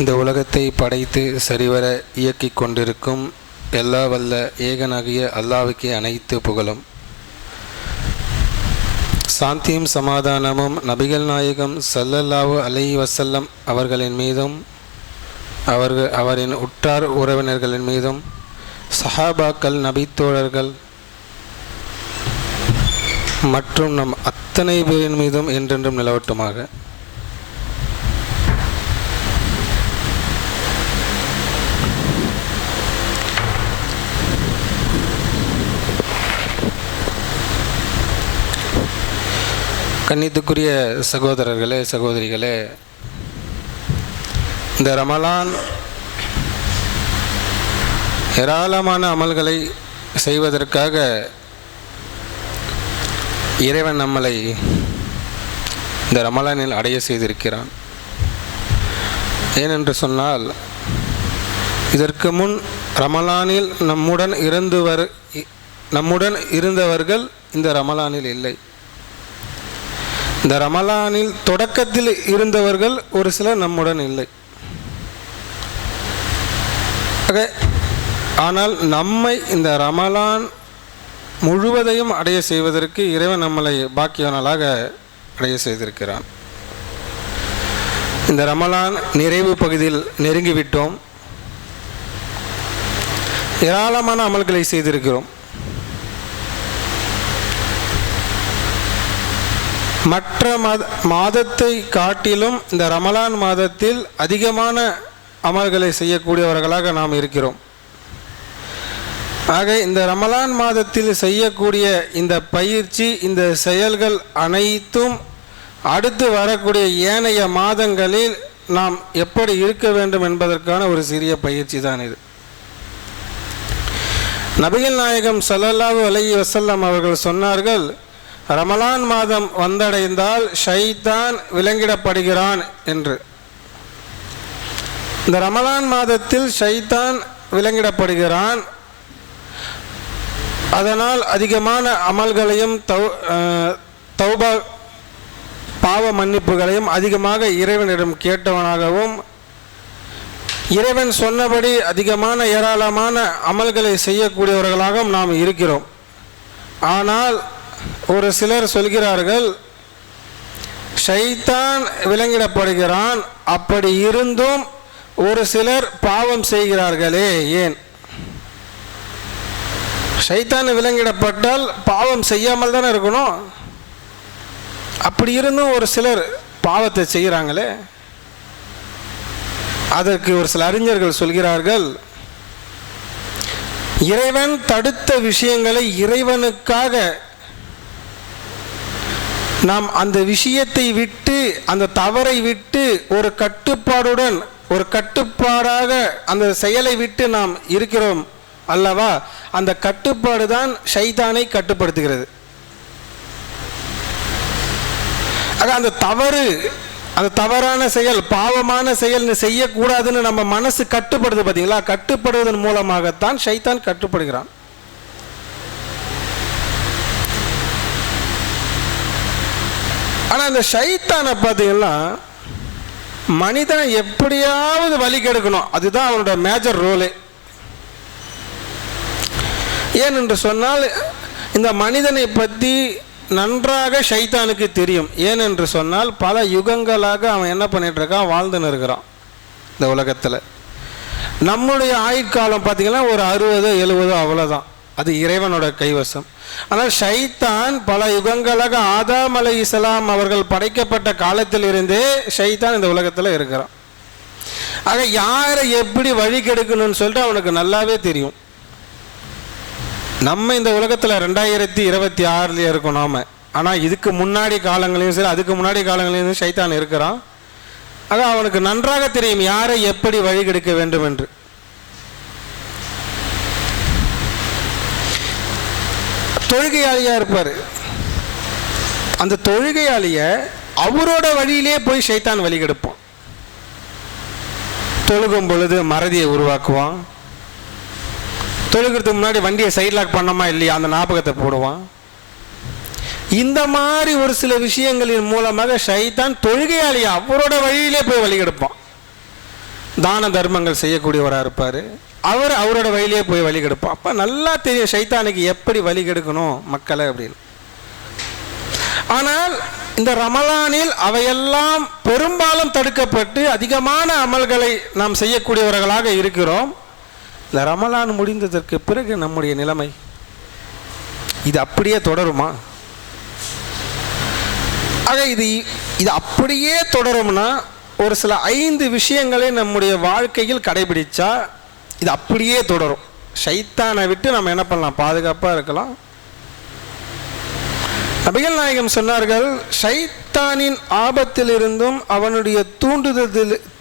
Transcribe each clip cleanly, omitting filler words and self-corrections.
இந்த உலகத்தை படைத்து சரிவர இயக்கிக் கொண்டிருக்கும் எல்லா வல்ல ஏகனாகிய அல்லாஹ்வுக்கே அனைத்து புகழும். சாந்தியும் சமாதானமும் நபிகள் நாயகம் ஸல்லல்லாஹு அலைஹி வஸல்லம் அவர்களின் மீதும் அவரின் உற்றார் உறவினர்களின் மீதும் சஹாபாக்கள் நபித்தோழர்கள் மற்றும் நம் அத்தனை பேரின் மீதும் என்றென்றும் நிலவட்டுமாக. கண்ணியத்துக்குரிய சகோதரர்களே, சகோதரிகளே, இந்த ரமலான் ஏராளமான அமல்களை செய்வதற்காக இறைவன் நம்மளை இந்த ரமலானில் அடைய செய்திருக்கிறான். ஏனென்று சொன்னால், இதற்கு முன் ரமலானில் நம்முடன் இருந்தவர்கள் இந்த ரமலானில் இல்லை. இந்த ரமலானில் தொடக்கத்தில் இருந்தவர்கள் ஒரு சிலர் நம்முடன் இல்லை. ஆனால் நம்மை இந்த ரமலான் முழுவதையும் அடைய செய்வதற்கு இறைவன் நம்மளை பாக்கியவனாக அடைய செய்திருக்கிறான். இந்த ரமலான் நிறைவு பகுதியில் நெருங்கிவிட்டோம். ஏராளமான அமல்களை செய்திருக்கிறோம். மற்ற மாதத்தை காட்டிலும் இந்த ரமலான் மாதத்தில் அதிகமான அமல்களை செய்யக்கூடியவர்களாக நாம் இருக்கிறோம். ஆக இந்த ரமலான் மாதத்தில் செய்யக்கூடிய இந்த பயிற்சி, இந்த செயல்கள் அனைத்தும் அடுத்து வரக்கூடிய ஏனைய மாதங்களில் நாம் எப்படி இருக்க வேண்டும் என்பதற்கான ஒரு சிறிய பயிற்சி தான் இது. நபிகள் நாயகம் ஸல்லல்லாஹு அலைஹி வஸல்லம் அவர்கள் சொன்னார்கள், ரமலான் மாதம் வந்தடைந்தால் ஷைத்தான் விலங்கிடப்படுகிறான் என்று. இந்த ரமலான் மாதத்தில் ஷைத்தான் விலங்கிடப்படுகிறான். அதனால் அதிகமான அமல்களையும் தௌபா பாவ மன்னிப்புகளையும் அதிகமாக இறைவனிடம் கேட்டவனாகவும், இறைவன் சொன்னபடி அதிகமான ஏராளமான அமல்களை செய்யக்கூடியவர்களாகவும் நாம் இருக்கிறோம். ஆனால் ஒரு சிலர் சொல்கிறார்கள், ஷைத்தான் விலங்கிடப்படுகிறான், அப்படி இருந்தும் ஒரு சிலர் பாவம் செய்கிறார்களே ஏன்? ஷைத்தான் விலங்கிடப்பட்டால் பாவம் செய்யாமல் தானே இருக்கணும். அப்படி இருந்தும் ஒரு சிலர் பாவத்தை செய்கிறாங்களே. அதற்கு ஒரு சில அறிஞர்கள் சொல்கிறார்கள், இறைவன் தடுத்த விஷயங்களை இறைவனுக்காக நாம் அந்த விஷயத்தை விட்டு, அந்த தவறை விட்டு ஒரு கட்டுப்பாடுடன், ஒரு கட்டுப்பாடாக அந்த செயலை விட்டு நாம் இருக்கிறோம் அல்லவா? அந்த கட்டுப்பாடு தான் ஷைத்தானை கட்டுப்படுத்துகிறது. ஆக அந்த தவறு, அந்த தவறான செயல், பாவமான செயல் செய்யக்கூடாதுன்னு நம்ம மனசு கட்டுப்படுது பார்த்தீங்களா? கட்டுப்படுவதன் மூலமாகத்தான் ஷைத்தான் கட்டுப்படுகிறான். ஆனால் அந்த ஷைத்தானை பார்த்தீங்கன்னா மனிதனை எப்படியாவது வழி கெடுக்கணும், அதுதான் அவனோட மேஜர் ரோலே. ஏனென்று சொன்னால், இந்த மனிதனை பற்றி நன்றாக ஷைத்தானுக்கு தெரியும். ஏனென்று சொன்னால், பல யுகங்களாக அவன் என்ன பண்ணிட்டு இருக்கான், வாழ்ந்துன்னு இருக்கிறான் இந்த உலகத்தில். நம்முடைய ஆயுட்காலம் பார்த்திங்கன்னா ஒரு 60-70 அவ்வளோதான், அது இறைவனோட கைவசம். ஆனால் ஷைத்தான் பல யுகங்களாக ஆதாம் அலைஹிஸ்ஸலாம் அவர்கள் படைக்கப்பட்ட காலத்தில் இருந்தே ஷைத்தான் இந்த உலகத்தில் இருக்கிறான். ஆக யாரை எப்படி வழி கெடுக்கணும்னு சொல்லிட்டு அவனுக்கு நல்லாவே தெரியும். நம்ம இந்த உலகத்தில் 2026 இருக்கோம் நாம. ஆனால் இதுக்கு முன்னாடி காலங்களையும் சரி, அதுக்கு முன்னாடி காலங்களையும் ஷைத்தான் இருக்கிறான். ஆக அவனுக்கு நன்றாக தெரியும் யாரை எப்படி வழி கெடுக்க வேண்டும் என்று. தொழுகையாளியா இருப்பார். அந்த தொழுகையாளிய அவரோட வழியிலே போய் ஷைத்தான் வழி கெடுப்பான். தொழுகும் பொழுது மறதியை உருவாக்குவான். தொழுகிறதுக்கு முன்னாடி வண்டியை சைட் லாக் பண்ணோமா இல்லையா அந்த ஞாபகத்தை போடுவான். இந்த மாதிரி ஒரு சில விஷயங்களின் மூலமாக ஷைத்தான் தொழுகையாளியா அவரோட வழியிலே போய் வழி கெடுப்பான். தான தர்மங்கள் செய்யக்கூடியவராக இருப்பார். அவரோட வழியிலே போய் வழி கெடுப்போம். அப்போ நல்லா தெரியும் சைத்தானுக்கு எப்படி வழி கெடுக்கணும் மக்களை அப்படின்னு. ஆனால் இந்த ரமலானில் அவையெல்லாம் பெரும்பாலும் தடுக்கப்பட்டு அதிகமான அமல்களை நாம் செய்யக்கூடியவர்களாக இருக்கிறோம். இந்த ரமலான் முடிந்ததற்கு பிறகு நம்முடைய நிலைமை இது அப்படியே தொடருமா? ஆக இது அப்படியே தொடரும்னா ஒரு சில 5 விஷயங்களை நம்முடைய வாழ்க்கையில் கடைபிடிச்சா இது அப்படியே தொடரும். ஷைத்தானை விட்டு நம்ம என்ன பண்ணலாம்? பாதுகாப்பாக இருக்கலாம். நபிகள் நாயகம் சொன்னார்கள், ஷைத்தானின் ஆபத்திலிருந்தும் அவனுடைய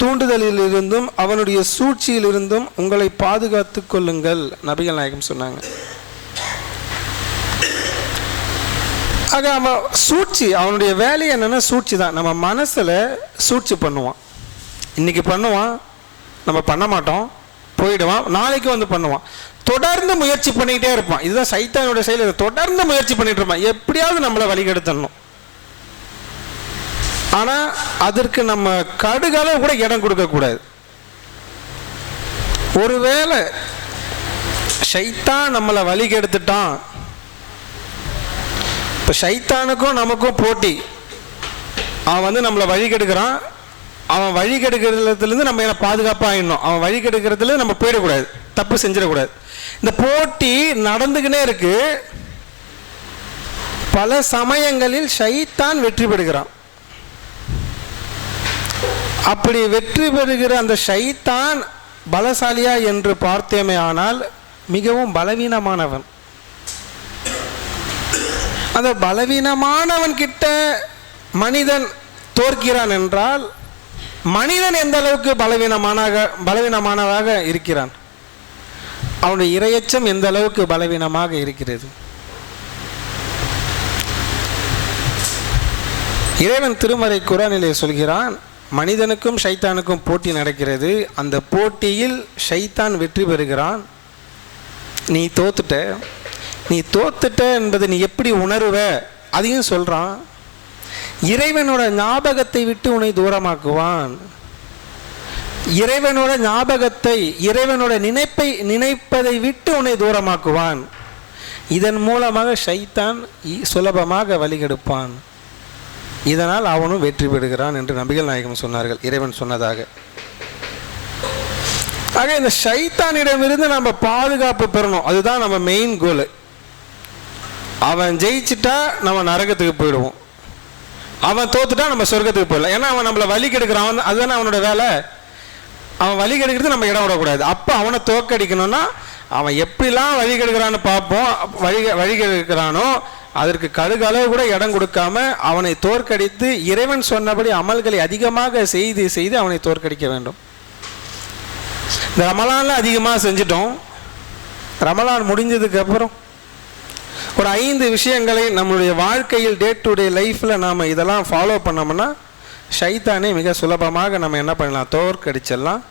தூண்டுதலிலிருந்தும் அவனுடைய சூழ்ச்சியிலிருந்தும் உங்களை பாதுகாத்து கொள்ளுங்கள். நபிகள் நாயகம் சொன்னாங்க. ஆக அவன் சூழ்ச்சி, அவனுடைய வேலை என்னென்னா சூழ்ச்சி தான். நம்ம மனசில் சூழ்ச்சி பண்ணுவான். இன்றைக்கி பண்ணுவான், நம்ம பண்ண மாட்டோம், போயிடுவான், நாளைக்கு வந்து பண்ணுவான். தொடர்ந்து முயற்சி பண்ணிக்கிட்டே இருப்பான். இதுதான் சைத்தானுடைய செயல். தொடர்ந்து முயற்சி பண்ணிட்டு இருப்பான், எப்படியாவது நம்மளை வழிகெடுத்தணும். ஆனால் அதற்கு நம்ம கடுகளவு கூட இடம் கொடுக்கக்கூடாது. ஒருவேளை ஷைத்தான் நம்மளை வழிகெடுத்துட்டான், இப்போ ஷைத்தானுக்கும் நமக்கும் போட்டி. அவன் வந்து நம்மளை வழிகெடுக்கிறான். அவன் வழிகெடுக்கிறதுலேருந்து நம்ம என்ன பாதுகாப்பாக ஆகிடணும். அவன் வழிகெடுக்கிறதுல நம்ம போயிடக்கூடாது, தப்பு செஞ்சிடக்கூடாது. இந்த போட்டி நடந்துக்கினே இருக்கு. பல சமயங்களில் ஷைத்தான் வெற்றி பெறுகிறான். அப்படி வெற்றி பெறுகிற அந்த ஷைத்தான் பலசாலியா என்று பார்த்தேமே ஆனால் மிகவும் பலவீனமானவன். அந்த பலவீனமானவன் கிட்ட மனிதன் தோற்கிறான் என்றால் மனிதன் எந்த அளவுக்கு பலவீனமானதாக இருக்கிறான், அவனுடைய இரையச்சம் எந்த அளவுக்கு பலவீனமாக இருக்கிறது. இறைவன் திருமறை குர்ஆனிலே சொல்கிறான், மனிதனுக்கும் ஷைத்தானுக்கும் போட்டி நடக்கிறது. அந்த போட்டியில் ஷைத்தான் வெற்றி பெறுகிறான். நீ தோத்துட்ட என்பதை நீ எப்படி உணர்வ அதையும் சொல்றான். இறைவனோட ஞாபகத்தை விட்டு உன்னை தூரமாக்குவான். இறைவனோட ஞாபகத்தை, இறைவனோட நினைப்பதை விட்டு உன்னை தூரமாக்குவான். இதன் மூலமாக ஷைத்தான் சுலபமாக வழிகெடுப்பான். இதனால் அவனும் வெற்றி பெறுகிறான் என்று நபிகள் நாயகம் சொன்னார்கள், இறைவன் சொன்னதாக. ஆக இந்த ஷைத்தானிடமிருந்து நம்ம பாதுகாப்பு பெறணும். அதுதான் நம்ம மெயின் கோல். அவன் ஜெயிச்சிட்டா நம்ம நரகத்துக்கு போயிடுவோம், அவன் தோத்துட்டா நம்ம சொர்க்கத்துக்கு போயிடலாம். ஏன்னா அவன் நம்மளை வழி கெடுக்கிறான், அதுதானே அவனோட வேலை. அவன் வழி கெடுக்கிறது நம்ம இடம் விடக்கூடாது. அப்போ அவனை தோற்கடிக்கணும்னா அவன் எப்படிலாம் வழி கெடுக்கிறான்னு பார்ப்போம். வழி கெடுக்கிறானோ அதற்கு கடுகளவு கூட இடம் கொடுக்காம அவனை தோற்கடித்து இறைவன் சொன்னபடி அமல்களை அதிகமாக செய்து அவனை தோற்கடிக்க வேண்டும். இந்த ரமலான்ல அதிகமாக செஞ்சிட்டோம். ரமலான் முடிஞ்சதுக்கு அப்புறம் ஒரு 5 விஷயங்களை நம்மளுடைய வாழ்க்கையில் டே டு டே லைஃப்பில் நாம் இதெல்லாம் ஃபாலோ பண்ணோம்னா ஷைத்தானே மிக சுலபமாக நம்ம என்ன பண்ணலாம்? தோற்கடிச்சிடலாம்.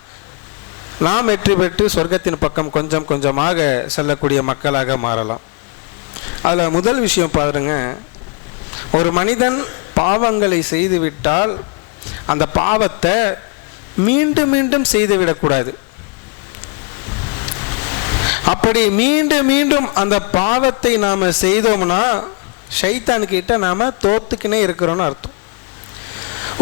நாம் வெற்றி பெற்று சொர்க்கத்தின் பக்கம் கொஞ்சம் கொஞ்சமாக செல்லக்கூடிய மக்களாக மாறலாம். அதில் முதல் விஷயம் பாருங்க, ஒரு மனிதன் பாவங்களை செய்துவிட்டால் அந்த பாவத்தை மீண்டும் மீண்டும் செய்துவிடக்கூடாது. அப்படி மீண்டும் மீண்டும் அந்த பாவத்தை நாம் செய்தோம்னா ஷைத்தான்கிட்ட நாம் தோத்துக்கினே இருக்கிறோன்னு அர்த்தம்.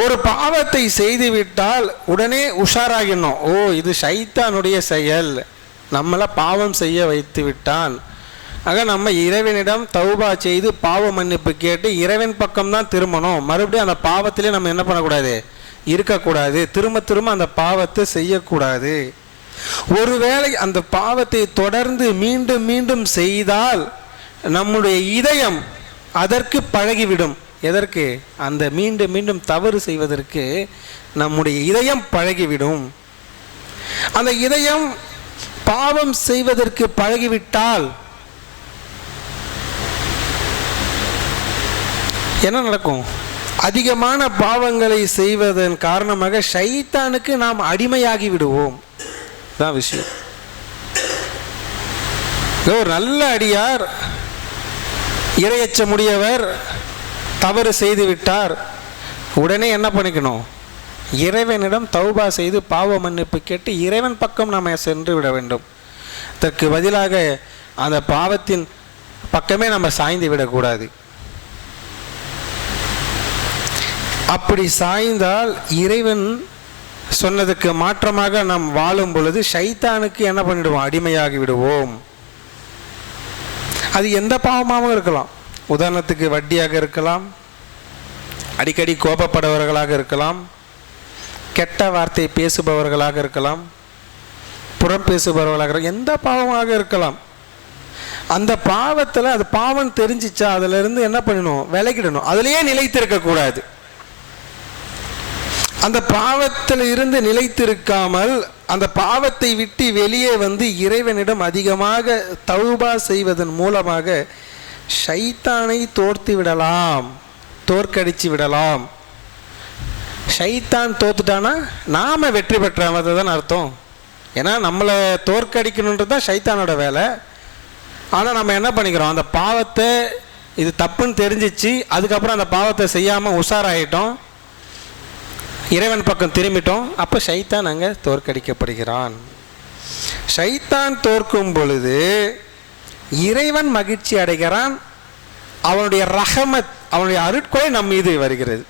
ஒரு பாவத்தை செய்துவிட்டால் உடனே உஷாராகிடணும். ஓ, இது ஷைத்தானுடைய செயல், நம்மளை பாவம் செய்ய வைத்து விட்டான். ஆக நம்ம இறைவனிடம் தௌபா செய்து பாவ மன்னிப்பு கேட்டு இறைவன் பக்கம்தான் திரும்பணும். மறுபடியும் அந்த பாவத்திலே நம்ம என்ன பண்ணக்கூடாது? இருக்கக்கூடாது. திரும்ப அந்த பாவத்தை செய்யக்கூடாது. ஒருவேளை அந்த பாவத்தை தொடர்ந்து மீண்டும் மீண்டும் செய்தால் நம்முடைய இதயம் அதற்கு பழகிவிடும். எதற்கு? அந்த மீண்டும் மீண்டும் தவறு செய்வதற்கு நம்முடைய இதயம் பழகிவிடும். அந்த இதயம் பாவம் செய்வதற்கு பழகிவிட்டால் என்ன நடக்கும்? அதிகமான பாவங்களை செய்வதன் காரணமாக ஷைத்தானுக்கு நாம் அடிமையாகி விடுவோம். தான் விஷயம். ஒரு நல்ல அடியார், இரையச்சமுடையவர் தவறு செய்து விட்டார், உடனே என்ன பண்ணிக்கணும்? இறைவனிடம் தௌபா செய்து பாவ மன்னிப்பு கேட்டு இறைவன் பக்கம் நாம் சென்று விட வேண்டும். அதற்கு பதிலாக அந்த பாவத்தின் பக்கமே நம்ம சாய்ந்து விடக்கூடாது. அப்படி சாய்ந்தால் இறைவன் சொன்னதுக்கு மாற்றமாக நாம் வாழும் பொழுது ஷைத்தானுக்கு என்ன பண்ணிடுவோம்? அடிமையாகி விடுவோம். அது எந்த பாவமாகவும் இருக்கலாம். உதாரணத்துக்கு வட்டியாக இருக்கலாம், அடிக்கடி கோபப்படுபவர்களாக இருக்கலாம், கெட்ட வார்த்தை பேசுபவர்களாக இருக்கலாம், புறம் பேசுபவர்களாக இருக்கலாம், எந்த பாவமாக இருக்கலாம். அந்த பாவத்தில் அது பாவம் தெரிஞ்சிச்சா அதிலிருந்து என்ன பண்ணணும்? விலகிடணும். அதிலேயே நிலைத்திருக்கக்கூடாது. அந்த பாவத்தில் இருந்து நிலைத்திருக்காமல் அந்த பாவத்தை விட்டு வெளியே வந்து இறைவனிடம் அதிகமாக தௌபா செய்வதன் மூலமாக ஷைத்தானை தோர்த்து விடலாம், தோற்கடிச்சு விடலாம். ஷைத்தான் தோத்துட்டானா நாம வெற்றி பெற்றவதை தான் அர்த்தம். ஏன்னா நம்மளை தோற்கடிக்கணுன்றது தான் ஷைத்தானோட வேலை. ஆனால் நம்ம என்ன பண்ணிக்கிறோம்? அந்த பாவத்தை இது தப்புன்னு தெரிஞ்சிச்சு, அதுக்கப்புறம் அந்த பாவத்தை செய்யாமல் உஷாராயிட்டோம், இறைவன் பக்கம் திரும்பிட்டோம். அப்போ ஷைத்தான் அங்கே தோற்கடிக்கப்படுகிறான். ஷைத்தான் தோற்கும் பொழுது இறைவன் மகிழ்ச்சி அடைகிறான். அவனுடைய ரஹமத், அவனுடைய அருட்கொடை நம் மீது வருகிறது.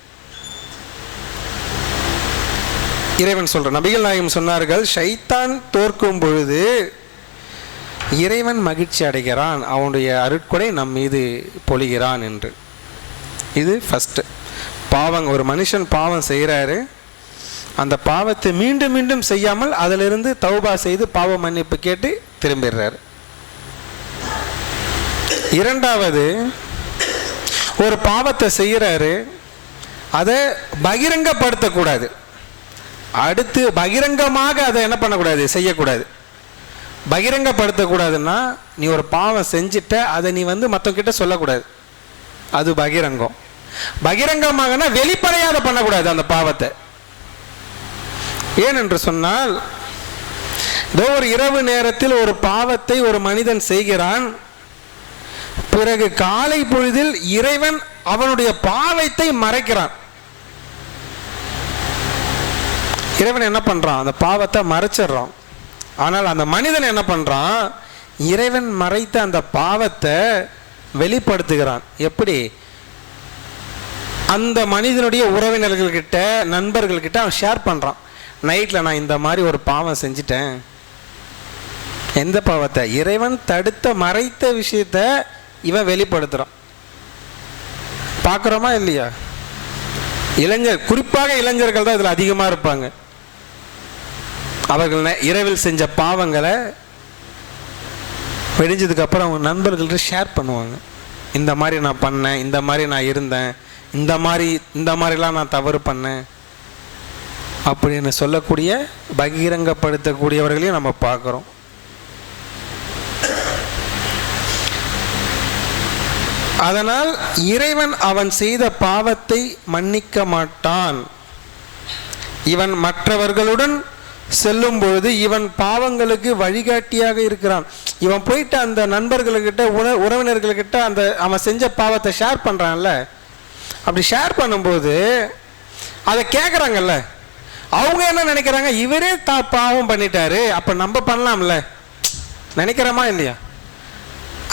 இறைவன் சொல்ற, நபிகள் நாயகம் சொன்னார்கள், ஷைத்தான் தோற்கும் பொழுது இறைவன் மகிழ்ச்சி அடைகிறான், அவனுடைய அருட்கொடை நம் மீது பொழிகிறான் என்று. இது ஃபர்ஸ்ட். பாவம், ஒரு மனுஷன் பாவம் செய்கிறாரு, அந்த பாவத்தை மீண்டும் மீண்டும் செய்யாமல் அதிலிருந்து தௌபா செய்து பாவ மன்னிப்பு கேட்டு திரும்பிடுறாரு. இரண்டாவது, ஒரு பாவத்தை செய்கிறாரு, அதை பகிரங்கப்படுத்தக்கூடாது. அடுத்து பகிரங்கமாக அதை என்ன பண்ணக்கூடாது? செய்யக்கூடாது. பகிரங்கப்படுத்தக்கூடாதுன்னா, நீ ஒரு பாவம் செஞ்சிட்ட, அதை நீ வந்து மற்றவங்கிட்ட சொல்லக்கூடாது, அது பகிரங்கம். பகிரங்கமாகனா வெளிப்படையாக பண்ணக்கூடாது அந்த பாவத்தை. ஏனென்று சொன்னால், ஏதோ ஒரு இரவு நேரத்தில் ஒரு பாவத்தை ஒரு மனிதன் செய்கிறான், பிறகு காலை பொழுதில் இறைவன் அவனுடைய பாவத்தை மறைக்கிறான். இறைவன் என்ன பண்றான்? அந்த பாவத்தை மறைச்சிடறான். ஆனால் அந்த மனிதன் என்ன பண்றான்? இறைவன் மறைத்த அந்த பாவத்தை வெளிப்படுத்துகிறான். எப்படி? அந்த மனிதனுடைய உறவினர்கள்கிட்ட, நண்பர்கள்கிட்ட அவன் ஷேர் பண்றான். நைட்டில் நான் இந்த மாதிரி ஒரு பாவம் செஞ்சிட்டேன். எந்த பாவத்தை? இறைவன் தடுத்த மறைத்த விஷயத்த இவன் வெளிப்படுத்துறான். பார்க்குறோமா இல்லையா? இளைஞர், குறிப்பாக இளைஞர்கள் தான் இதில் அதிகமாக இருப்பாங்க. அவர்கள் இரவில் செஞ்ச பாவங்களை வெடிஞ்சதுக்கு அப்புறம் அவங்க நண்பர்கள்ட்ட ஷேர் பண்ணுவாங்க. இந்த மாதிரி நான் பண்ணேன், இந்த மாதிரி நான் இருந்தேன், இந்த மாதிரிலாம் நான் தவறு பண்ணேன் அப்படின்னு சொல்லக்கூடிய, பகிரங்கப்படுத்தக்கூடியவர்களையும் நம்ம பார்க்குறோம். அதனால் இறைவன் அவன் செய்த பாவத்தை மன்னிக்க மாட்டான். இவன் மற்றவர்களுடன் செல்லும் பொழுது இவன் பாவங்களுக்கு வழிகாட்டியாக இருக்கிறான். இவன் போயிட்டு அந்த நண்பர்கள்கிட்ட, உறவினர்கள்கிட்ட அந்த அவன் செஞ்ச பாவத்தை ஷேர் பண்ணுறான்ல, அப்படி ஷேர் பண்ணும்போது அதை கேட்குறாங்கல்ல, அவங்க என்ன நினைக்கிறாங்க? இவரே பாவம் பண்ணிட்டாரு, அப்போ நம்ம பண்ணலாம்ல நினைக்கிறோமா இல்லையா?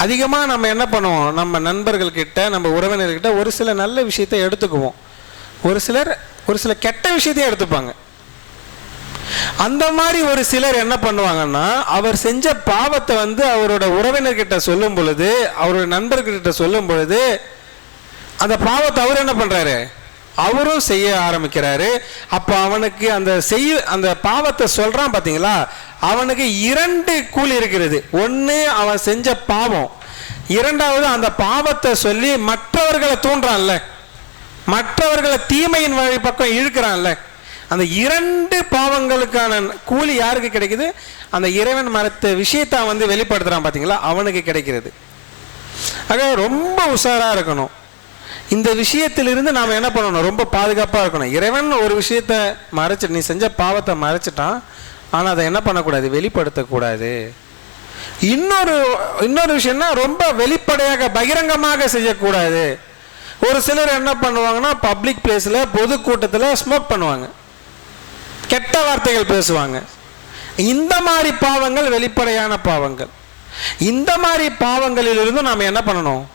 அதிகமாக நம்ம என்ன பண்ணுவோம்? நம்ம நண்பர்கள்கிட்ட, நம்ம உறவினர்கிட்ட ஒரு சில நல்ல விஷயத்தை எடுத்துக்குவோம், ஒரு சில கெட்ட விஷயத்தையும் எடுத்துப்பாங்க. அந்த மாதிரி ஒரு சிலர் என்ன பண்ணுவாங்கன்னா, அவர் செஞ்ச பாவத்தை வந்து அவரோட உறவினர்கிட்ட சொல்லும் பொழுது, அவரோட நண்பர்கிட்ட சொல்லும் பொழுது, அந்த பாவத்தை அவர் என்ன பண்றாரு? அவரும் செய்ய ஆரம்பிக்கிறாரு. அப்ப அவனுக்கு அந்த பாவத்தை சொல்றான் பாத்தீங்களா, அவனுக்கு 2 கூலி இருக்கிறது. ஒன்று அவன் செஞ்ச பாவம், இரண்டாவது அந்த பாவத்தை சொல்லி மற்றவர்களை தூண்டுறான்ல, மற்றவர்களை தீமையின் வழி பக்கம் இழுக்கிறான்ல. அந்த 2 பாவங்களுக்கான கூலி யாருக்கு கிடைக்குது? அந்த இறைவன் மறைத்த விஷயத்தை வந்து வெளிப்படுத்துறான் பாத்தீங்களா, அவனுக்கு கிடைக்கிறது. ஆக ரொம்ப உஷாரா இருக்கணும். இந்த விஷயத்திலிருந்து நாம் என்ன பண்ணணும்? ரொம்ப பாதுகாப்பாக இருக்கணும். இறைவன் ஒரு விஷயத்தை மறைச்சிட்டு, நீ செஞ்ச பாவத்தை மறைச்சிட்டான், ஆனால் அதை என்ன பண்ணக்கூடாது? வெளிப்படுத்தக்கூடாது. இன்னொரு விஷயம்னா, ரொம்ப வெளிப்படையாக பகிரங்கமாக செய்யக்கூடாது. ஒரு சிலர் என்ன பண்ணுவாங்கன்னா, பப்ளிக் பிளேஸில், பொதுக்கூட்டத்தில் ஸ்மோக் பண்ணுவாங்க. கெட்ட வார்த்தைகள் பேசுவாங்க. இந்த மாதிரி பாவங்கள் வெளிப்படையான பாவங்கள். இந்த மாதிரி பாவங்களிலிருந்து நாம் என்ன பண்ணணும்?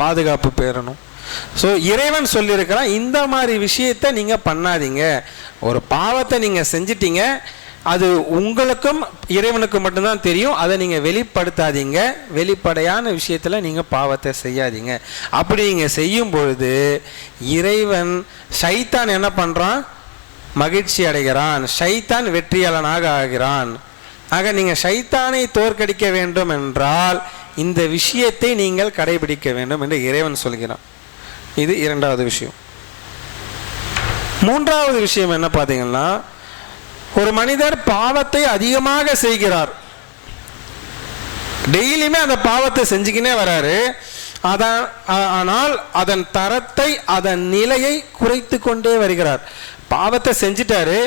பாதுகாப்பு பெறணும். ஸோ இறைவன் சொல்லியிருக்கிறான், இந்த மாதிரி விஷயத்தை நீங்கள் பண்ணாதீங்க. ஒரு பாவத்தை நீங்கள் செஞ்சிட்டீங்க, அது உங்களுக்கும் இறைவனுக்கு மட்டும்தான் தெரியும். அதை நீங்கள் வெளிப்படுத்தாதீங்க. வெளிப்படையான விஷயத்தில் நீங்கள் பாவத்தை செய்யாதீங்க. அப்படி நீங்கள் செய்யும் பொழுது இறைவன் ஷைத்தான் என்ன பண்ணுறான்? மகிழ்ச்சி அடைகிறான். ஷைத்தான் வெற்றியாளனாக ஆகிறான். ஆக நீங்கள் ஷைத்தானை தோற்கடிக்க வேண்டும் என்றால் இந்த விஷயத்தை நீங்கள் கடைபிடிக்க வேண்டும் என்று இறைவன் சொல்கிறான். இது இரண்டாவது விஷயம். மூன்றாவது விஷயம் என்ன பார்த்தீங்கன்னா, ஒரு மனிதர் பாவத்தை அதிகமாக செய்கிறார், டெய்லியுமே அந்த பாவத்தை செஞ்சுக்கினே வராரு. ஆனால் அதன் தரத்தை, அதன் நிலையை குறைத்து கொண்டே வருகிறார். பாவத்தை செஞ்சிட்டாரு,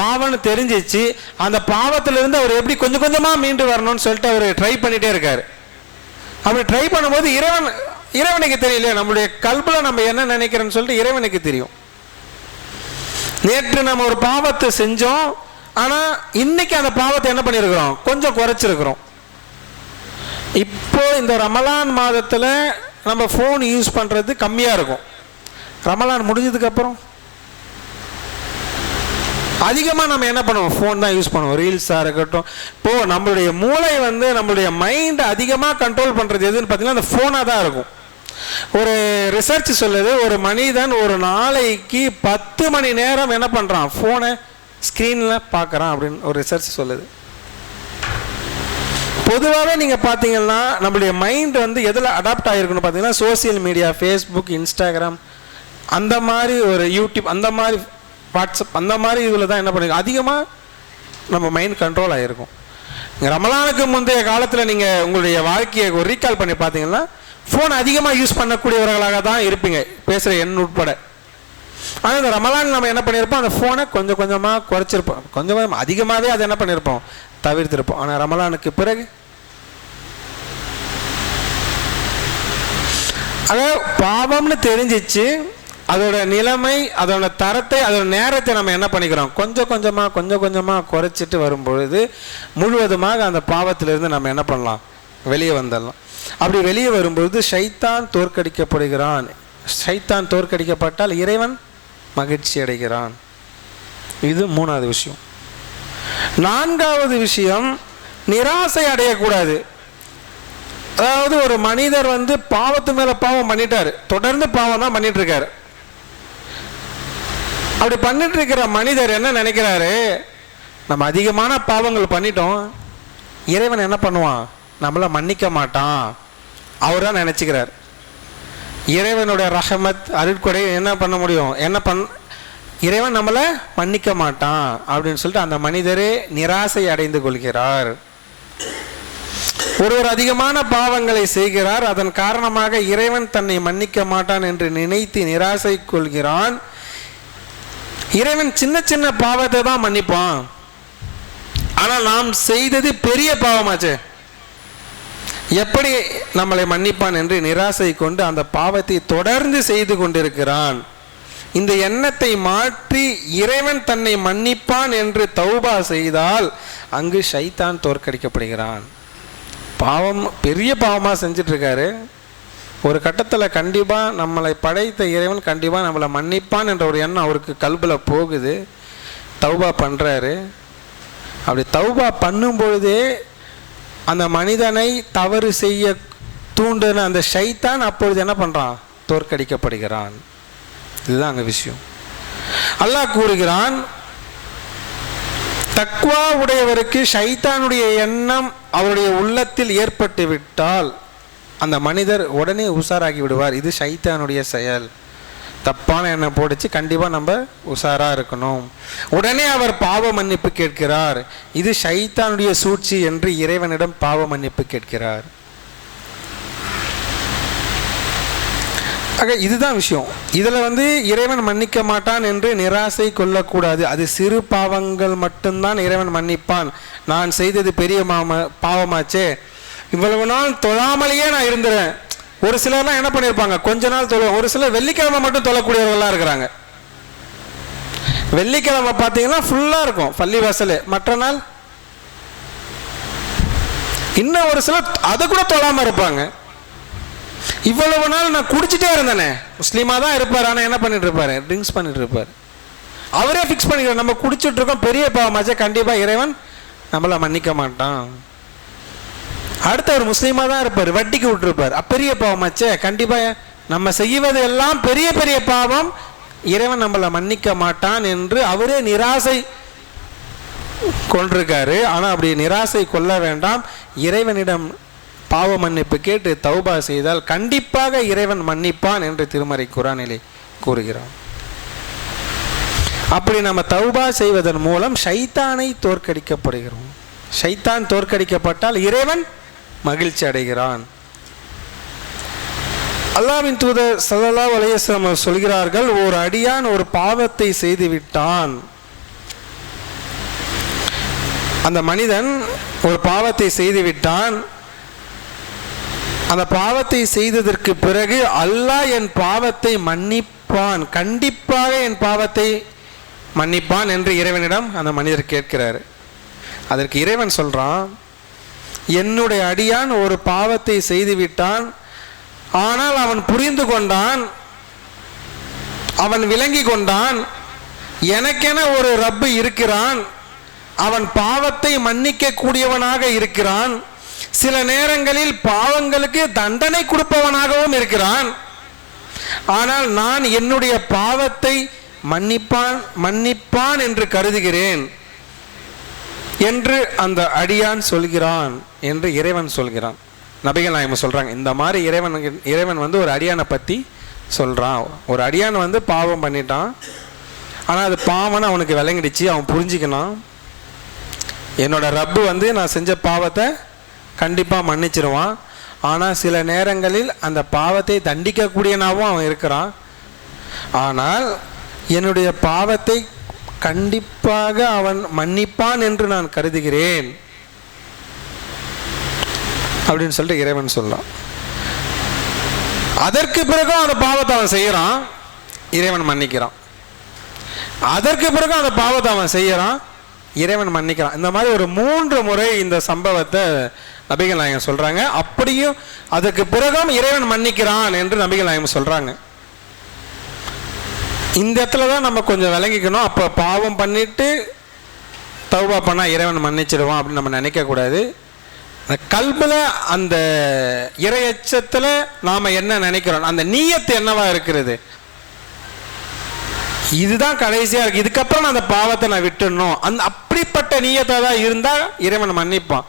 பாவம்னு தெரிஞ்சிச்சு, அந்த பாவத்திலிருந்து அவர் எப்படி கொஞ்சம் கொஞ்சமாக மீண்டு வரணும்னு சொல்லிட்டு அவர் ட்ரை பண்ணிட்டே இருக்காரு. அப்படி ட்ரை பண்ணும்போது இறைவனுக்கு தெரியல, நம்மளுடைய கல்புல நம்ம என்ன நினைக்கிறோன்னு சொல்லிட்டு இறைவனுக்கு தெரியும். நேற்று நம்ம ஒரு பாவத்தை செஞ்சோம், ஆனால் இன்னைக்கு அந்த பாவத்தை என்ன பண்ணியிருக்கிறோம்? கொஞ்சம் குறைச்சிருக்கிறோம். இப்போ இந்த ரமலான் மாதத்தில் நம்ம ஃபோன் யூஸ் பண்ணுறது கம்மியாக இருக்கும். ரமலான் முடிஞ்சதுக்கப்புறம் அதிகமாக நம்ம என்ன பண்ணுவோம்? ஃபோன் தான் யூஸ் பண்ணுவோம். ரீல்ஸாக இருக்கட்டும். இப்போது நம்மளுடைய மூளை நம்மளுடைய மைண்டை அதிகமாக கண்ட்ரோல் பண்ணுறது எதுன்னு பார்த்தீங்கன்னா அந்த ஃபோனாக தான் இருக்கும். ஒரு ரிசர்ச் சொல்லுது, ஒரு மனிதன் ஒரு நாளைக்கு 10 மணி நேரம் என்ன பண்ணுறான்? ஃபோனை ஸ்க்ரீனில் பார்க்குறான் அப்படின்னு ஒரு ரிசர்ச் சொல்லுது. பொதுவாகவே நீங்கள் பார்த்தீங்கன்னா நம்மளுடைய மைண்ட் எதில் அடாப்ட் ஆகிருக்குன்னு பார்த்தீங்கன்னா சோசியல் மீடியா, ஃபேஸ்புக், இன்ஸ்டாகிராம், அந்த மாதிரி ஒரு யூடியூப், அந்த மாதிரி வாட்ஸ்அப், அந்த மாதிரி இதில் தான் என்ன பண்ணிருக்கோம்? அதிகமாக நம்ம மைண்ட் கண்ட்ரோல் ஆகிருக்கும். ரமலானுக்கு முந்தைய காலத்தில் நீங்கள் உங்களுடைய வாழ்க்கையை ஒரு ரீகால் பண்ணி பார்த்தீங்கன்னா ஃபோன் அதிகமாக யூஸ் பண்ணக்கூடியவர்களாக தான் இருப்பீங்க, பேசுகிற எண் உட்பட. ஆனால் இந்த ரமலான் நம்ம என்ன பண்ணியிருப்போம்? அந்த ஃபோனை கொஞ்சம் கொஞ்சமாக குறைச்சிருப்போம், கொஞ்சம் அதிகமாகவே அதை என்ன பண்ணியிருப்போம்? தவிர்த்திருப்போம். ஆனால் ரமலானுக்கு பிறகு அதாவது பாவம்னு தெரிஞ்சிச்சு, அதோட நிலைமை, அதோட தரத்தை, அதோட நேரத்தை நம்ம என்ன பண்ணிக்கிறோம்? கொஞ்சம் கொஞ்சமாக குறைச்சிட்டு வரும்பொழுது முழுவதுமாக அந்த பாவத்திலிருந்து நம்ம என்ன பண்ணலாம்? வெளியே வந்துடலாம். அப்படி வெளியே வரும்பொழுது ஷைத்தான் தோற்கடிக்கப்படுகிறான். ஷைத்தான் தோற்கடிக்கப்பட்டால் இறைவன் மகிழ்ச்சி அடைகிறான். இது மூணாவது விஷயம். நான்காவது விஷயம், நிராசை அடையக்கூடாது. அதாவது ஒரு மனிதர் பாவத்து மேல பாவம் பண்ணிட்டாரு, தொடர்ந்து பாவம் தான் பண்ணிட்டு இருக்காரு. அப்படி பண்ணிட்டு இருக்கிற மனிதர் என்ன நினைக்கிறாரு? நம்ம அதிகமான பாவங்கள் பண்ணிட்டோம், இறைவன் என்ன பண்ணுவான்? நம்மளை மன்னிக்க மாட்டான், அவர் தான் நினைச்சுக்கிறார். இறைவனுடைய ரஹமத், அருட்கொடை என்ன பண்ண முடியும்? இறைவன் நம்மளை மன்னிக்க மாட்டான் அப்படின்னு சொல்லிட்டு அந்த மனிதரே நிராசை அடைந்து கொள்கிறார். ஒருவர் அதிகமான பாவங்களை செய்கிறார், அதன் காரணமாக இறைவன் தன்னை மன்னிக்க மாட்டான் என்று நினைத்து நிராசை கொள்கிறான். இறைவன் சின்ன சின்ன பாவத்தை தான் மன்னிப்பான், ஆனால் நாம் செய்தது பெரிய பாவமாச்சு, எப்படி நம்மளை மன்னிப்பான் என்று நிராசை கொண்டு அந்த பாவத்தை தொடர்ந்து செய்து கொண்டிருக்கிறான். இந்த எண்ணத்தை மாற்றி இறைவன் தன்னை மன்னிப்பான் என்று தௌபா செய்தால் அங்கு ஷைத்தான் தோற்கடிக்கப்படுகிறான். பாவம் பெரிய பாவமாக செஞ்சிட்டு இருக்காரு, ஒரு கட்டத்தில் கண்டிப்பாக நம்மளை படைத்த இறைவன் கண்டிப்பாக நம்மளை மன்னிப்பான் என்ற ஒரு எண்ணம் அவருக்கு கல்பில் போகுது. தௌபா பண்ணுறாரு. அப்படி தௌபா பண்ணும் பொழுதே அந்த மனிதனை தவறு செய்ய தூண்டுன அந்த ஷைத்தான் அப்பொழுது என்ன பண்ணுறான்? தோற்கடிக்கப்படுகிறான். இதுதான் அங்கே விஷயம். அல்லாஹ் கூறுகிறான், தக்வா உடையவருக்கு ஷைத்தானுடைய எண்ணம் அவருடைய உள்ளத்தில் ஏற்பட்டு விட்டால் அந்த மனிதர் உடனே உஷாராகி விடுவார். இது ஷைத்தானுடைய செயல். தப்பான எண்ணம் போடுச்சு, கண்டிப்பாக நம்ம உஷாராக இருக்கணும். உடனே அவர் பாவ மன்னிப்பு கேட்கிறார். இது ஷைத்தானுடைய சூழ்ச்சி என்று இறைவனிடம் பாவ மன்னிப்பு கேட்கிறார். ஆக இதுதான் விஷயம். இதில் இறைவன் மன்னிக்க மாட்டான் என்று நிராசை கொள்ளக்கூடாது. அது சிறு பாவங்கள் மட்டும்தான் இறைவன் மன்னிப்பான். நான் செய்தது பெரிய பாவமாச்சே, இவ்வளவு நாள் தொழாமலேயே நான் இருந்துறேன். ஒரு சிலர்லாம் என்ன பண்ணியிருப்பாங்க? கொஞ்ச நாள் தொழ, ஒரு சிலர் வெள்ளிக்கிழமை மட்டும் தொழக்கூடியவர்களாக இருக்கிறாங்க. வெள்ளிக்கிழமை பார்த்தீங்கன்னா ஃபுல்லாக இருக்கும் பள்ளிவாசல். மற்ற நாள் இன்னும் ஒரு சிலர் அதை கூட தொழாமல் இருப்பாங்க. இவ்வளவு நாள் நான் குடிச்சிட்டே இருந்தேனே, முஸ்லீமாக தான் இருப்பார், ஆனால் என்ன பண்ணிட்டு இருப்பாரு? ட்ரிங்க்ஸ் பண்ணிட்டு இருப்பார். அவரே ஃபிக்ஸ் பண்ணிக்கிறார், நம்ம குடிச்சிட்டு இருக்கோம், பெரிய பாவமாச்சே, கண்டிப்பாக இறைவன் நம்மளை மன்னிக்க மாட்டான். அடுத்த ஒரு முஸ்லீமாக தான் இருப்பார், வட்டிக்கு விட்டுருப்பார், பெரிய பாவமாச்சே, கண்டிப்பாக நம்ம செய்வது எல்லாம் பெரிய பெரிய பாவம், இறைவன் நம்மளை மன்னிக்க மாட்டான் என்று அவரே நிராசை கொண்டிருக்காரு. ஆனால் அப்படி நிராசை கொள்ள வேண்டாம். இறைவனிடம் பாவ மன்னிப்பு கேட்டு தௌபா செய்தால் கண்டிப்பாக இறைவன் மன்னிப்பான் என்று திருமறை குர்ஆனிலே கூறுகிறான். அப்படி நம்ம தௌபா செய்வதன் மூலம் ஷைத்தானை தோற்கடிக்கப்படுகிறோம். ஷைத்தான் தோற்கடிக்கப்பட்டால் இறைவன் மகிழ்ச்சி அடைகிறான். அல்லாஹ்வின் தூதர் ஸல்லல்லாஹு அலைஹி வஸல்லம் சொல்கிறார்கள், ஒரு அடியான் ஒரு பாவத்தை செய்து விட்டான். அந்த மனிதன் ஒரு பாவத்தை செய்து விட்டான். அந்த பாவத்தை செய்ததற்கு பிறகு அல்லாஹ் என் பாவத்தை மன்னிப்பான், கண்டிப்பாக என் பாவத்தை மன்னிப்பான் என்று இறைவனிடம் அந்த மனிதர் கேட்கிறார். அதற்கு இறைவன் சொல்றான், என்னுடைய அடியான் ஒரு பாவத்தை செய்து விட்டான், ஆனால் அவன் புரிந்து கொண்டான், அவன் விளங்கி கொண்டான், எனக்கென ஒரு ரப்பு இருக்கிறான், அவன் பாவத்தை மன்னிக்க கூடியவனாக இருக்கிறான், சில நேரங்களில் பாவங்களுக்கு தண்டனை கொடுப்பவனாகவும் இருக்கிறான், ஆனால் நான் என்னுடைய பாவத்தை மன்னிப்பான் என்று கருதுகிறேன் என்று அந்த அடியான் சொல்கிறான் என்று இறைவன் சொல்கிறான். நபிகள் நாயகம் சொல்றாங்க, இந்த மாதிரி இறைவன் வந்து ஒரு அடியானை பற்றி சொல்றான். ஒரு அடியான் வந்து பாவம் பண்ணிட்டான், ஆனால் அது பாவம்னு அவனுக்கு விளங்கிடுச்சு, அவன் புரிஞ்சுக்கணும், என்னோட ரப்பு வந்து நான் செஞ்ச பாவத்தை கண்டிப்பாக மன்னிச்சிருவான், ஆனால் சில நேரங்களில் அந்த பாவத்தை தண்டிக்கக்கூடியனாகவும் அவன் இருக்கிறான், ஆனால் என்னுடைய பாவத்தை கண்டிப்பாக அவன் மன்னிப்பான் என்று நான் கருதுகிறேன் அப்படின்னு சொல்லிட்டு இறைவன் சொல்றான். அதற்கு பிறகும் அந்த பாவத்தை அவன் செய்யறான், இறைவன் மன்னிக்கிறான். அதற்கு பிறகும் அந்த பாவத்தை அவன் செய்யறான், இறைவன் மன்னிக்கிறான். இந்த மாதிரி ஒரு 3 முறை இந்த சம்பவத்தை நபிகள் நாயகம் சொல்றாங்க. அப்படியும் அதுக்கு பிறகும் இறைவன் மன்னிக்கிறான் என்று நபிகள் நாயகம் சொல்றாங்க. இந்த இடத்துல தான் நம்ம கொஞ்சம் விளங்கிக்கணும். அப்போ பாவம் பண்ணிட்டு தௌபா பண்ணா இறைவன் மன்னிச்சிடுவான் அப்படின்னு நம்ம நினைக்கக்கூடாது. கல்புல அந்த இறையச்சத்தில் நாம் என்ன நினைக்கிறோம், அந்த நீயத்து என்னவா இருக்கிறது, இதுதான் கடைசியாக இருக்கு, இதுக்கப்புறம் நான் அந்த பாவத்தை நான் விட்டுடணும், அந்த அப்படிப்பட்ட நீயத்தை தான் இருந்தால் இறைவன் மன்னிப்பான்.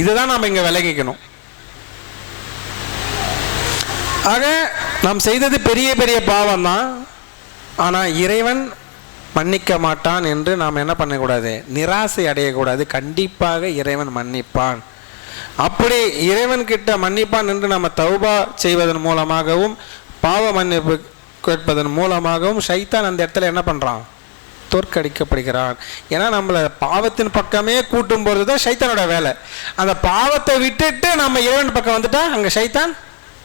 இதுதான் நாம் இங்கே விளங்கிக்கணும். ஆக நாம் செய்தது பெரிய பெரிய பாவம் தான், ஆனால் இறைவன் மன்னிக்க மாட்டான் என்று நாம் என்ன பண்ணக்கூடாது, நிராசை அடையக்கூடாது. கண்டிப்பாக இறைவன் மன்னிப்பான். அப்படி இறைவன் கிட்ட மன்னிப்பான் என்று நம்ம தௌபா செய்வதன் மூலமாகவும் பாவ மன்னிப்பு கேட்பதன் மூலமாகவும் ஷைத்தான் அந்த இடத்துல என்ன பண்ணுறான், தோற்கடிக்கப்படுகிறான். ஏன்னா நம்மளை பாவத்தின் பக்கமே கூட்டும் பொழுது தான் ஷைத்தானோட வேலை. அந்த பாவத்தை விட்டுட்டு நம்ம இறைவன் பக்கம் வந்துட்டா அங்கே ஷைத்தான்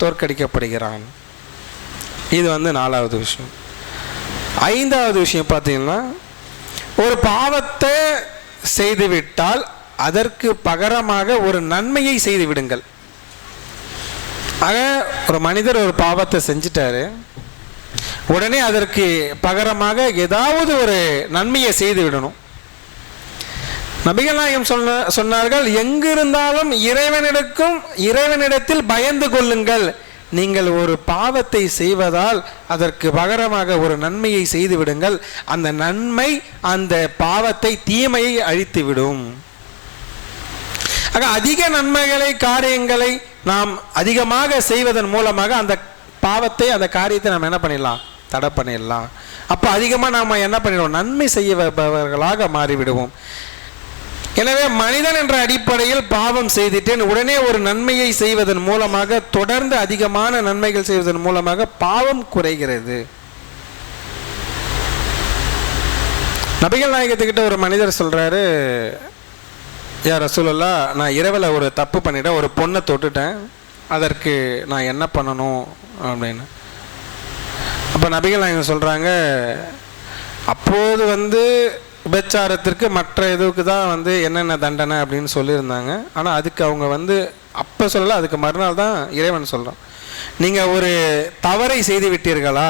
தோற்கடிக்கப்படுகிறான். இது வந்து 4வது விஷயம். 5வது விஷயம் பார்த்தீங்கன்னா, ஒரு பாவத்தை செய்துவிட்டால் அதற்கு பகரமாக ஒரு நன்மையை செய்து விடுங்கள். ஆக ஒரு மனிதர் ஒரு பாவத்தை செஞ்சிட்டாரு, உடனே அதற்கு பகரமாக ஏதாவது ஒரு நன்மையை செய்து விடணும். நபிகள் நாயகம் சொன்னார்கள், எங்கிருந்தாலும் இறைவனிடத்தில் பயந்து கொள்ளுங்கள். நீங்கள் ஒரு பாவத்தை செய்வதால் அதற்கு பகரமாக ஒரு நன்மையை செய்து விடுங்கள். அந்த நன்மை அந்த பாவத்தை தீமையை அழித்துவிடும். ஆக அதிக நன்மைகளை காரியங்களை நாம் அதிகமாக செய்வதன் மூலமாக அந்த பாவத்தை அந்த காரியத்தை நாம் என்ன பண்ணிடலாம், தடை பண்ணிடலாம். அப்போ அதிகமாக நாம் என்ன பண்ணிடுவோம், நன்மை செய்பவர்களாக மாறிவிடுவோம். எனவே மனிதன் என்ற அடிப்படையில் பாவம் செய்துட்டேன், உடனே ஒரு நன்மையை செய்வதன் மூலமாக தொடர்ந்து அதிகமான நன்மைகள் செய்வதன் மூலமாக பாவம் குறைகிறது. நபிகள் நாயகத்துக்கிட்ட ஒரு மனிதர் சொல்றாரு, யா ரசூலுல்லாஹ், நான் இரவில் ஒரு தப்பு பண்ணிட்டேன், ஒரு பொண்ணை தொட்டுட்டேன், அதற்கு நான் என்ன பண்ணணும் அப்படின்னு. அப்போ நபிகள் நாயகம் சொல்கிறாங்க, அப்போது விபச்சாரத்திற்கு மற்ற இதுக்கு தான் என்னென்ன தண்டனை அப்படின்னு சொல்லியிருந்தாங்க. ஆனால் அதுக்கு அவங்க அப்போ சொல்லலை, அதுக்கு மறுநாள் தான் இறைவன் சொல்கிறான், நீங்கள் ஒரு தவறை செய்து விட்டீர்களா,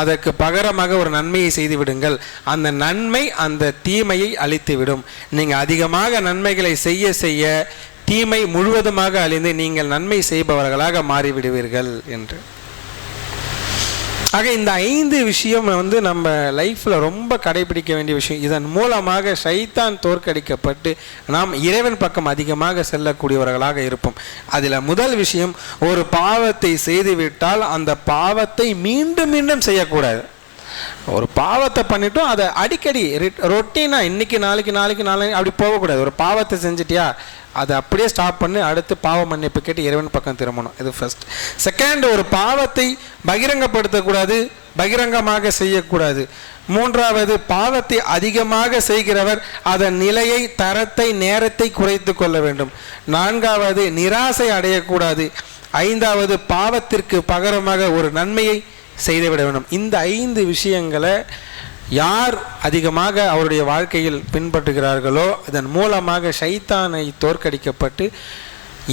அதற்கு பகரமாக ஒரு நன்மையை செய்து விடுங்கள், அந்த நன்மை அந்த தீமையை அழித்து விடும். நீங்கள் அதிகமாக நன்மைகளை செய்ய செய்ய தீமை முழுவதுமாக அழிந்து நீங்கள் நன்மை செய்பவர்களாக மாறிவிடுவீர்கள் என்று. ஆக இந்த 5 விஷயம் நம்ம லைஃப்பில் ரொம்ப கடைபிடிக்க வேண்டிய விஷயம். இதன் மூலமாக ஷைத்தான் தோற்கடிக்கப்பட்டு நாம் இறைவன் பக்கம் அதிகமாக செல்லக்கூடியவர்களாக இருப்போம். அதில் முதல் விஷயம், ஒரு பாவத்தை செய்துவிட்டால் அந்த பாவத்தை மீண்டும் மீண்டும் செய்யக்கூடாது. ஒரு பாவத்தை பண்ணிட்டோம், அதை அடிக்கடி ரொட்டீனாக இன்னைக்கு நாளைக்கு அப்படி போகக்கூடாது. ஒரு பாவத்தை செஞ்சிட்டியா அதை அப்படியே ஸ்டாப் பண்ணி அடுத்து பாவ மன்னிப்பு கேட்டு இறைவன் பக்கம் திரும்பணும். இது ஃபர்ஸ்ட். செகண்ட், ஒரு பாவத்தை பகிரங்கப்படுத்தக்கூடாது, பகிரங்கமாக செய்யக்கூடாது. மூன்றாவது, பாவத்தை அதிகமாக செய்கிறவர் அதன் நிலையை, தரத்தை, நேரத்தை குறைத்து கொள்ள வேண்டும். நான்காவது, நிராசை அடையக்கூடாது. ஐந்தாவது, பாவத்திற்கு பகரமாக ஒரு நன்மையை செய்துவிட வேண்டும். இந்த 5 விஷயங்களை யார் அதிகமாக அவருடைய வாழ்க்கையில் பின்பற்றுகிறார்களோ அதன் மூலமாக ஷைத்தானை தோற்கடிக்கப்பட்டு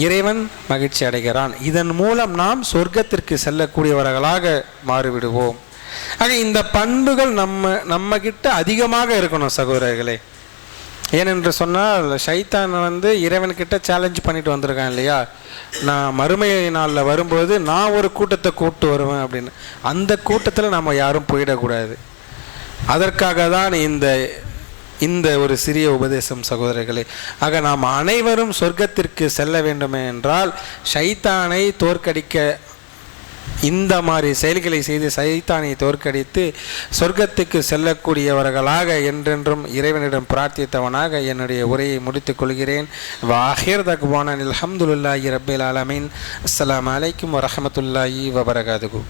இறைவன் மகிழ்ச்சி அடைகிறான். இதன் மூலம் நாம் சொர்க்கத்திற்கு செல்லக்கூடியவர்களாக மாறிவிடுவோம். ஆக இந்த பண்புகள் நம்ம கிட்ட அதிகமாக இருக்கணும் சகோதரர்களே. ஏனென்று சொன்னால் ஷைத்தான் இறைவன்கிட்ட சேலஞ்ச் பண்ணிட்டு வந்திருக்கான் இல்லையா, நான் மறுமை நாளில் வரும்போது நான் ஒரு கூட்டத்தை கூப்பிட்டு வருவேன் அப்படின்னு. அந்த கூட்டத்தில் நம்ம யாரும் போயிடக்கூடாது. அதற்காக தான் இந்த ஒரு சிறிய உபதேசம் சகோதரர்களே. ஆக நாம் அனைவரும் சொர்க்கத்திற்கு செல்ல வேண்டுமே என்றால் ஷைத்தானை தோற்கடிக்க இந்த மாதிரி செயல்களை செய்து சைத்தானை தோற்கடித்து சொர்க்கத்துக்கு செல்லக்கூடியவர்களாக என்றென்றும் இறைவனிடம் பிரார்த்தித்தவனாக என்னுடைய உரையை முடித்துக் கொள்கிறேன். வாஹிர் தக்வானா அல்ஹம்துலில்லாஹி ரப்பில் ஆலமீன். அஸ்ஸலாமு அலைக்கும் வரஹ்மத்துல்லாஹி வபரகாதுஹு.